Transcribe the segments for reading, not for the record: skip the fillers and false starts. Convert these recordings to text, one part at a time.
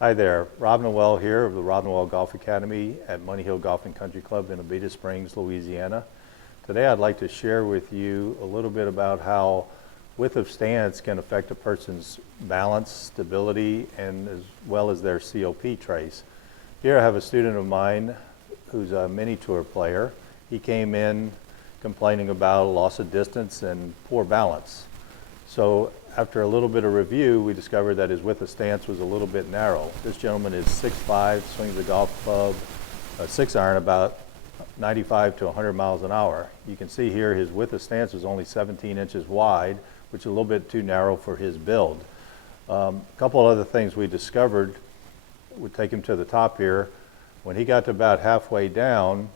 Hi there, Rob Noel here of the Rob Noel Golf Academy at Money Hill Golf and Country Club in Abita Springs, Louisiana. Today I'd like to share with you a little bit about how width of stance can affect a person's balance, stability, and as well as their CoP trace. Here I have a student of mine who's a mini tour player. He came in complaining about loss of distance and poor balance. So after a little bit of review, we discovered that his width of stance was a little bit narrow. This gentleman is 6'5", swings a golf club, a 6-iron about 95 to 100 miles an hour. You can see here his width of stance is only 17 inches wide, which is a little bit too narrow for his build. A couple other things we discovered would take him to the top here. When he got to about halfway down,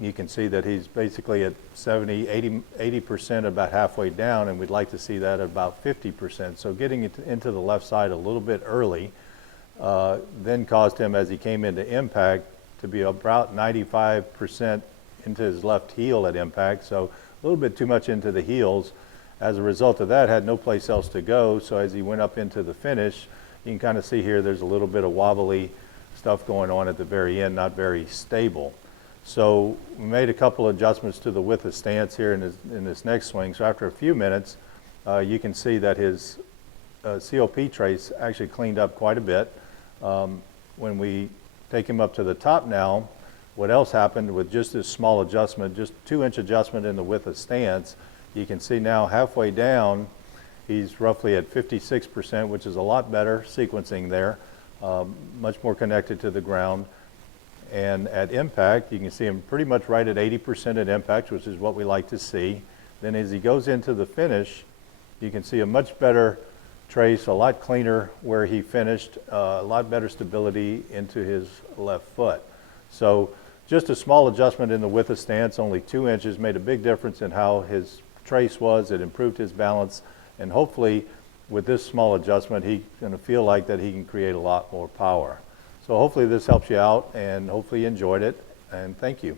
you can see that he's basically at 70, 80% about halfway down, and we'd like to see that at about 50%. So getting it into the left side a little bit early then caused him, as he came into impact, to be about 95% into his left heel at impact, so a little bit too much into the heels. As a result of that, had no place else to go, so as he went up into the finish, you can kind of see here there's a little bit of wobbly stuff going on at the very end, not very stable. So we made a couple adjustments to the width of stance here in this next swing. So after a few minutes, you can see that his CoP trace actually cleaned up quite a bit. When we take him up to the top now, what else happened with just this small adjustment, just 2-inch adjustment in the width of stance, you can see now halfway down, he's roughly at 56%, which is a lot better sequencing there, much more connected to the ground. And at impact, you can see him pretty much right at 80% at impact, which is what we like to see. Then as he goes into the finish, you can see a much better trace, a lot cleaner where he finished, a lot better stability into his left foot. So just a small adjustment in the width of stance, only 2 inches, made a big difference in how his trace was. It improved his balance, and hopefully with this small adjustment, he's going to feel like that he can create a lot more power. So hopefully this helps you out, and hopefully you enjoyed it, and thank you.